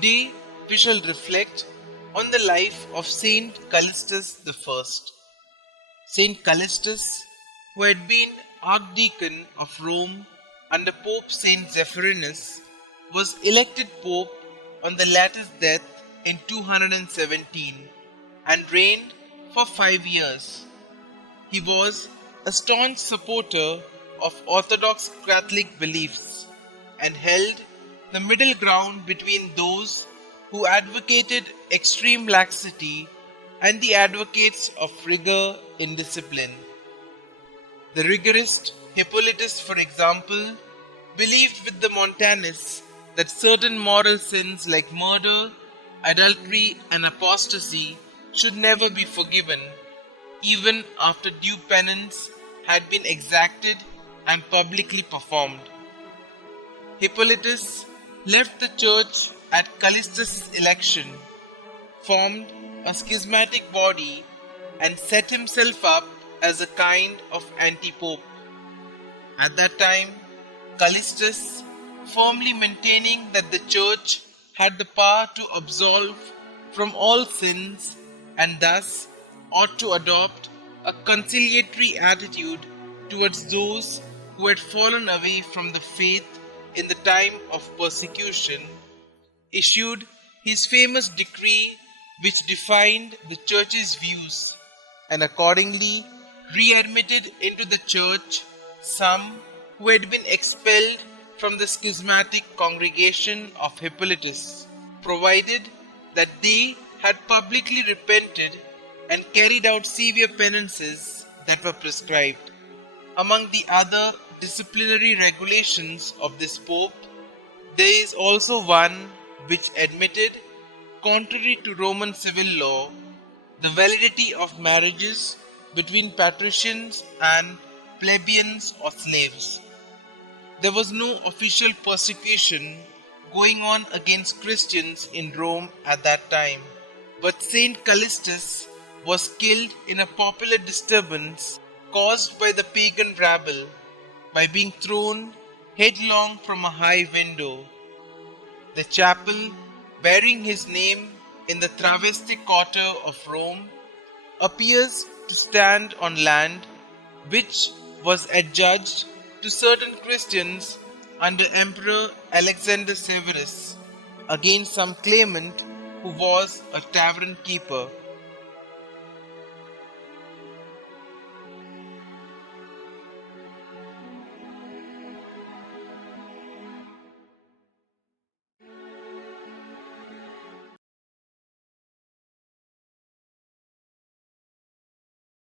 Today we shall reflect on the life of St Callistus I. St Callistus, who had been Archdeacon of Rome under Pope St Zephyrinus, was elected Pope on the latter's death in 217 and reigned for 5 years. He was a staunch supporter of Orthodox Catholic beliefs and held the middle ground between those who advocated extreme laxity and the advocates of rigor in discipline. The rigorist Hippolytus, for example, believed with the Montanists that certain moral sins like murder, adultery, and apostasy should never be forgiven, even after due penance had been exacted and publicly performed. Hippolytus left the church at Callistus' election, formed a schismatic body, and set himself up as a kind of anti-pope. At that time, Callistus, firmly maintaining that the church had the power to absolve from all sins and thus ought to adopt a conciliatory attitude towards those who had fallen away from the faith in the time of persecution, issued his famous decree which defined the church's views and accordingly readmitted into the church some who had been expelled from the schismatic congregation of Hippolytus, provided that they had publicly repented and carried out severe penances that were prescribed. Among the other disciplinary regulations of this pope, there is also one which admitted, contrary to Roman civil law, the validity of marriages between patricians and plebeians or slaves. There was no official persecution going on against Christians in Rome at that time, but St Callistus was killed in a popular disturbance caused by the pagan rabble by being thrown headlong from a high window. The chapel bearing his name in the Travesti quarter of Rome appears to stand on land which was adjudged to certain Christians under Emperor Alexander Severus against some claimant who was a tavern keeper.